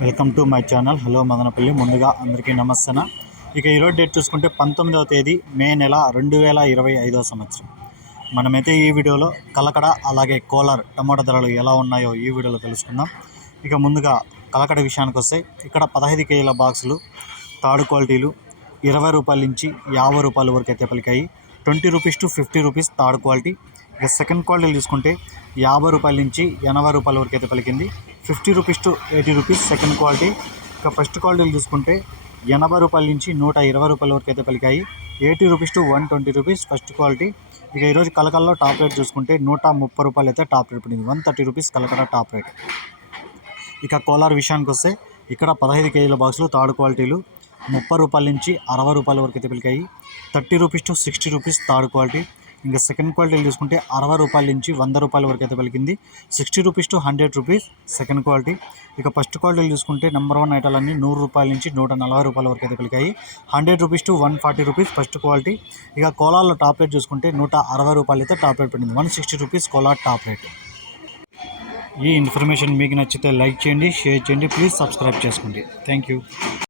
Welcome to my channel. Hello Madanapalle. ముందుగా అందరికీ నమస్తన? ఇక ఈరోజు డేట్ చూసుకుంటే పంతొమ్మిదవ తేదీ మే నెల రెండు వేల ఇరవై ఐదవ సంవత్సరం. మనమైతే ఈ వీడియోలో కలకడ అలాగే కోలార్ టమాటా ధరలు ఎలా ఉన్నాయో ఈ వీడియోలో తెలుసుకుందాం. ఇక ముందుగా కలకడ విషయానికి వస్తే ఇక్కడ పదహైదు కేజీల బాక్సులు థర్డ్ క్వాలిటీలు ఇరవై రూపాయల నుంచి యాభై రూపాయల వరకు అయితే పలికాయి. Twenty rupees to fifty rupees third quality. ఇక సెకండ్ క్వాలిటీలు తీసుకుంటే యాభై రూపాయల నుంచి ఎనభై రూపాయల వరకు అయితే పలికింది. Fifty rupees to eighty rupees second quality. ఇక ఫస్ట్ క్వాలిటీలు చూసుకుంటే ఎనభై రూపాయల నుంచి నూట ఇరవై రూపాయల వరకు అయితే పలికాయి. Eighty rupees to one twenty rupees first quality. ఇక ఈరోజు కలకల్లో టాప్ రేట్ చూసుకుంటే నూట ముప్పై రూపాయలు అయితే టాప్ రేట్ పడింది. One thirty rupees Kalakada top rate. ఇక కోలార్ విషయానికి వస్తే ఇక్కడ పదహైదు కేజీల బాక్సులు థర్డ్ క్వాలిటీలు ముప్పై రూపాయల నుంచి అరవై రూపాయల వరకు అయితే పలికాయి. Thirty rupees to sixty rupees third quality. ఇంకా సెకండ్ క్వాలిటీలు చూసుకుంటే అరవై రూపాయల నుంచి వంద రూపాయల వరకు అయితే పలికింది. Sixty rupees to hundred rupees second quality ఇక ఫస్ట్ క్వాలిటీలు చూసుకుంటే నెంబర్ వన్ ఐటాలన్నీ నూరు రూపాయల నుంచి నూట నలభై రూపాయల వరకు అయితే పలికాయి. Hundred rupees to one forty rupees first quality ఇక కోలాలో టాప్ రేట్ చూసుకుంటే నూట అరవై రూపాయలు అయితే టాప్ రేట్ పడింది. One sixty rupees Kolar top rate ఈ ఇన్ఫర్మేషన్ మీకు నచ్చితే లైక్ చేయండి షేర్ చేయండి ప్లీజ్ సబ్స్క్రైబ్ చేసుకోండి. Thank you